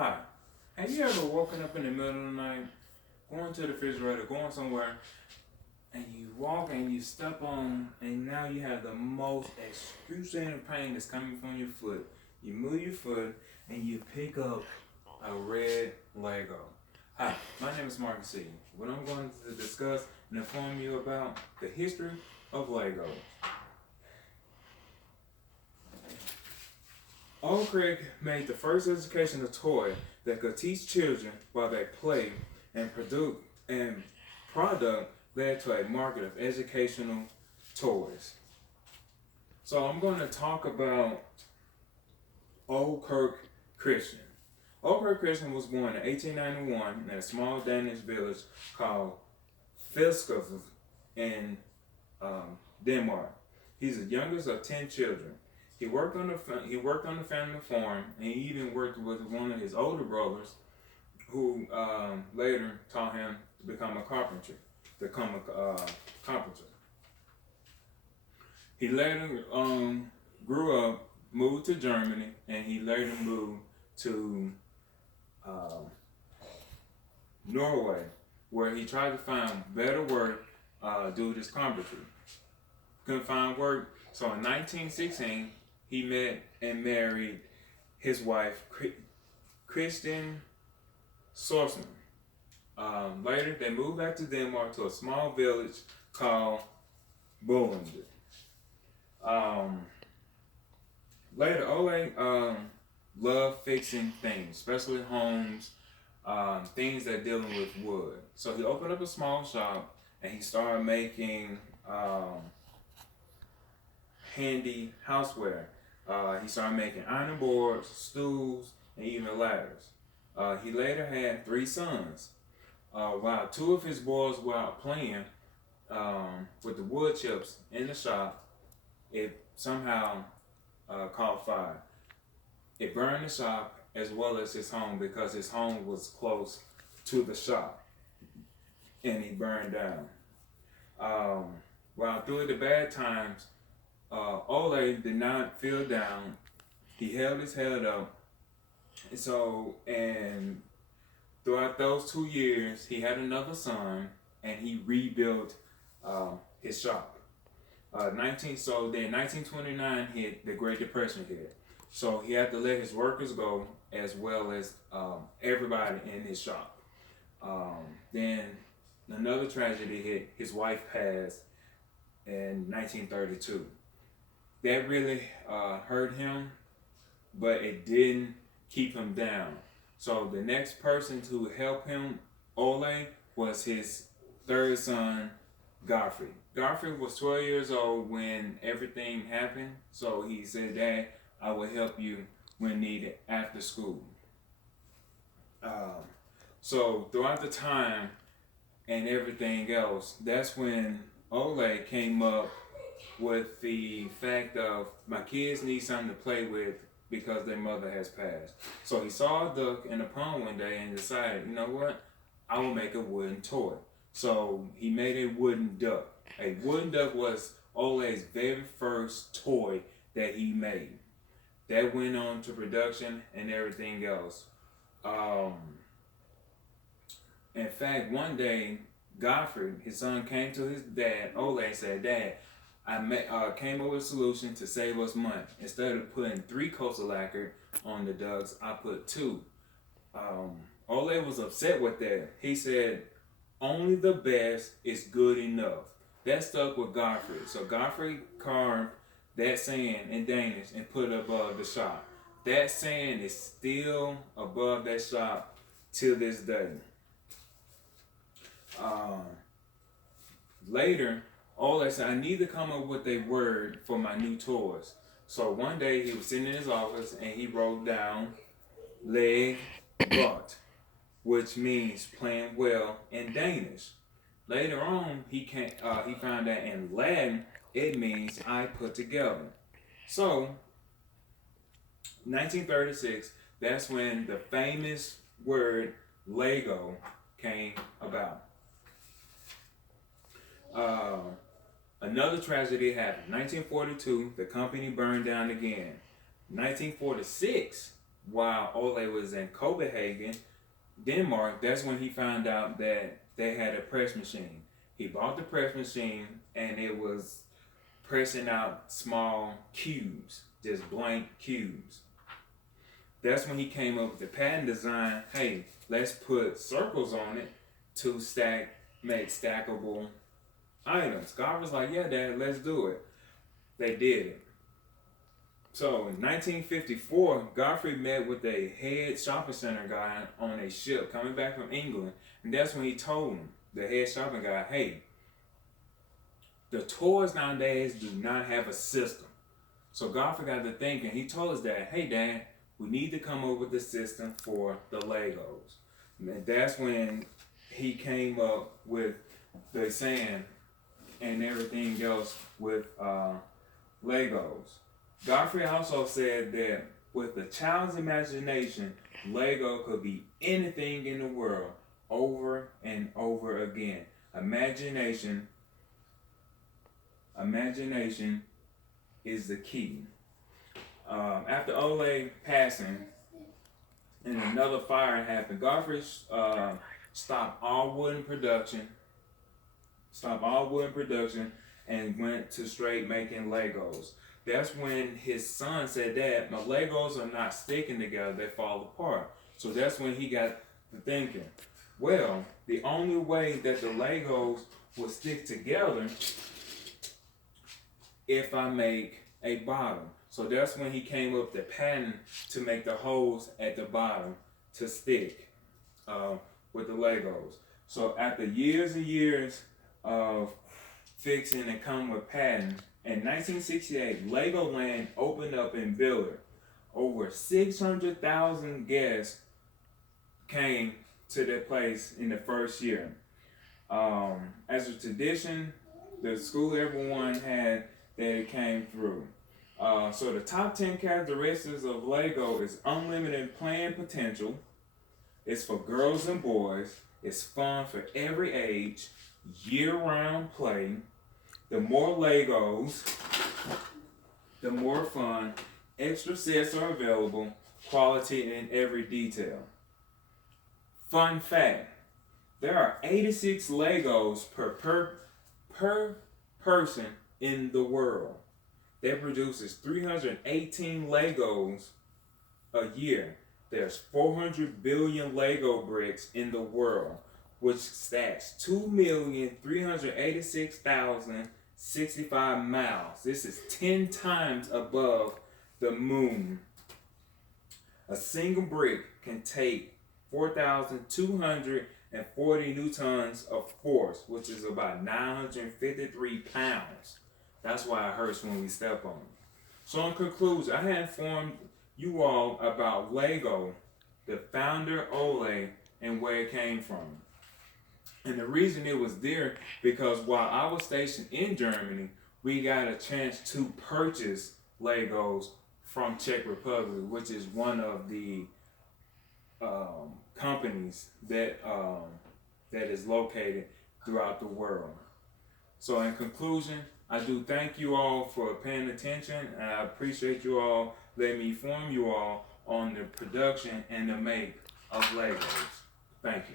Hi. Have you ever woken up in the middle of the night, going to the refrigerator, going somewhere, and you walk and you step on, and now you have the most excruciating pain that's coming from your foot? You move your foot and you pick up a red Lego. Hi, my name is Marcus C. What I'm going to discuss and inform you about the history of Lego. Old Craig made the first educational toy that could teach children while they play, and product led to a market of educational toys. So I'm going to talk about Old Kirk Christian. Old Kirk Christian was born in 1891 in a small Danish village called Fiskov in Denmark. He's the youngest of 10 children. He worked on the family farm, and he even worked with one of his older brothers, who later taught him to become a carpenter. Carpenter. He later grew up, moved to Germany, and he later moved to Norway, where he tried to find better work due to his carpentry. Couldn't find work, so in 1916 he met and married his wife, Christian Sorsman. Later, they moved back to Denmark to a small village called Bolland. Later, Ole loved fixing things, especially homes, things that dealing with wood. So he opened up a small shop and he started making handy houseware. He started making iron boards, stools, and even ladders. He later had 3 sons. While 2 of his boys were out playing with the wood chips in the shop, it somehow caught fire. It burned the shop as well as his home because his home was close to the shop, and he burned down. While through the bad times, Ole did not feel down. He held his head up. And throughout those 2 years, he had another son, and he rebuilt his shop. 1929 hit, the Great Depression hit. So he had to let his workers go as well as everybody in his shop. Then another tragedy hit. His wife passed in 1932. That really hurt him, but it didn't keep him down. So the next person to help him, Ole, was his 3rd son, Godfrey. Godfrey was 12 years old when everything happened, so he said, "Dad, I will help you when needed after school." So throughout the time and everything else, that's when Ole came up with the fact of, my kids need something to play with because their mother has passed. So he saw a duck in the pond one day and decided, you know what, I will make a wooden toy. So he made a wooden duck. A wooden duck was Ole's very first toy that he made. That went on to production and everything else. In fact, one day, Godfrey, his son, came to his dad, Ole, and said, "Dad, I came up with a solution to save us money. Instead of putting 3 coats of lacquer on the ducks, I put 2. Ole was upset with that. He said, "Only the best is good enough." That stuck with Godfrey. So Godfrey carved that saying in Danish and put it above the shop. That saying is still above that shop till this day. Later, Ole said, "I need to come up with a word for my new toys." So one day he was sitting in his office and he wrote down "leg godt," which means playing well in Danish. Later on, he found that in Latin it means "I put together." So, 1936, that's when the famous word Lego came about. Another tragedy happened. 1942, the company burned down again. 1946, while Ole was in Copenhagen, Denmark. That's when he found out that they had a press machine. He bought the press machine, and it was pressing out small cubes, just blank cubes. That's when he came up with the patent design. Hey, let's put circles on it to make stackable items. God was like, yeah, Dad, let's do it. They did it. So in 1954, Godfrey met with a head shopping center guy on a ship coming back from England. And that's when he told him, the head shopping guy, hey, the toys nowadays do not have a system. So Godfrey got to thinking. He told his dad, hey, Dad, we need to come up with a system for the Legos. And that's when he came up with the sand and everything else with Legos. Godfrey also said that with a child's imagination, Lego could be anything in the world over and over again. Imagination is the key. After Ole passing and another fire happened, Godfrey stopped all wooden production and went to straight making Legos. That's when his son said, Dad, my Legos are not sticking together, they fall apart. So that's when he got to thinking, well, the only way that the Legos will stick together if I make a bottom. So that's when he came up with the patent to make the holes at the bottom to stick with the Legos. So after years and years of fixing and coming with patents, in 1968, Legoland opened up in Billard. Over 600,000 guests came to that place in the first year. As a tradition, the school everyone had that it came through. So the top 10 characteristics of Lego is unlimited playing potential. It's for girls and boys. It's fun for every age. Year-round play. The more Legos, the more fun. Extra sets are available. Quality in every detail. Fun fact. There are 86 Legos per person in the world. That produces 318 Legos a year. There's 400 billion Lego bricks in the world, which stacks 2,386,065 miles. This is 10 times above the moon. A single brick can take 4,240 newtons of force, which is about 953 pounds. That's why it hurts when we step on it. So in conclusion, I had informed you all about Lego, the founder Ole, and where it came from. And the reason it was there, because while I was stationed in Germany, we got a chance to purchase Legos from Czech Republic, which is one of the companies that is located throughout the world. So in conclusion, I do thank you all for paying attention, and I appreciate you all letting me inform you all on the production and the make of Legos. Thank you.